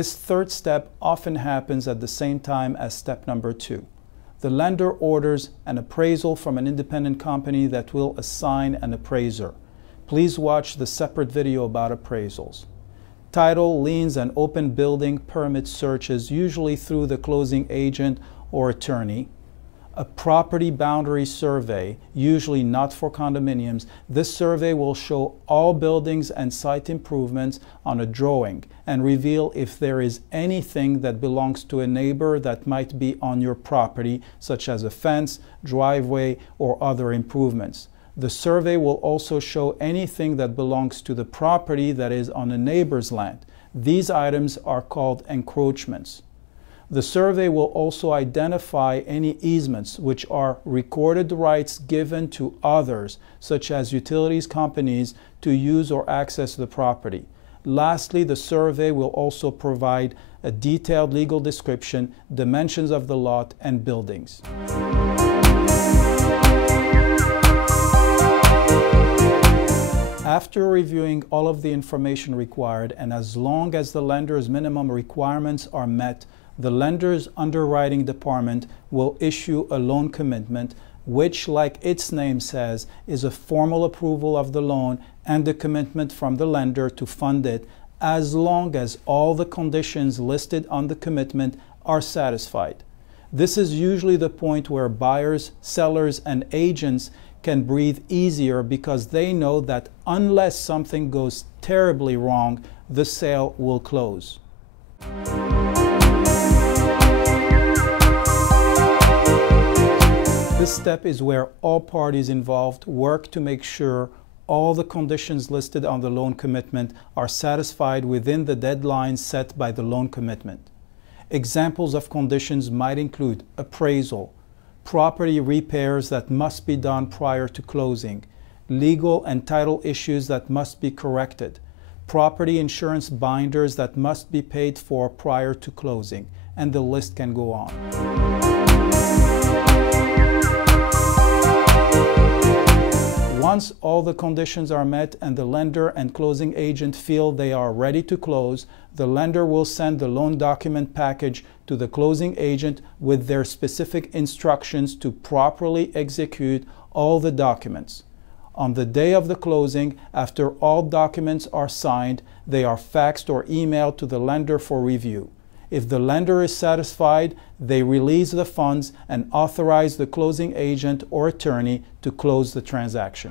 This third step often happens at the same time as step number 2. The lender orders an appraisal from an independent company that will assign an appraiser. Please watch the separate video about appraisals. Title, liens, and open building permit searches, usually through the closing agent or attorney. A property boundary survey, usually not for condominiums. This survey will show all buildings and site improvements on a drawing and reveal if there is anything that belongs to a neighbor that might be on your property, such as a fence, driveway, or other improvements. The survey will also show anything that belongs to the property that is on a neighbor's land. These items are called encroachments. The survey will also identify any easements, which are recorded rights given to others, such as utilities companies, to use or access the property. Lastly, the survey will also provide a detailed legal description, dimensions of the lot, and buildings. After reviewing all of the information required, and as long as the lender's minimum requirements are met, the lender's underwriting department will issue a loan commitment, which, like its name says, is a formal approval of the loan and a commitment from the lender to fund it, as long as all the conditions listed on the commitment are satisfied. This is usually the point where buyers, sellers, and agents can breathe easier because they know that unless something goes terribly wrong, the sale will close. This step is where all parties involved work to make sure all the conditions listed on the loan commitment are satisfied within the deadline set by the loan commitment. Examples of conditions might include appraisal, property repairs that must be done prior to closing, legal and title issues that must be corrected, property insurance binders that must be paid for prior to closing, and the list can go on. Once all the conditions are met and the lender and closing agent feel they are ready to close, the lender will send the loan document package to the closing agent with their specific instructions to properly execute all the documents. On the day of the closing, after all documents are signed, they are faxed or emailed to the lender for review. If the lender is satisfied, they release the funds and authorize the closing agent or attorney to close the transaction.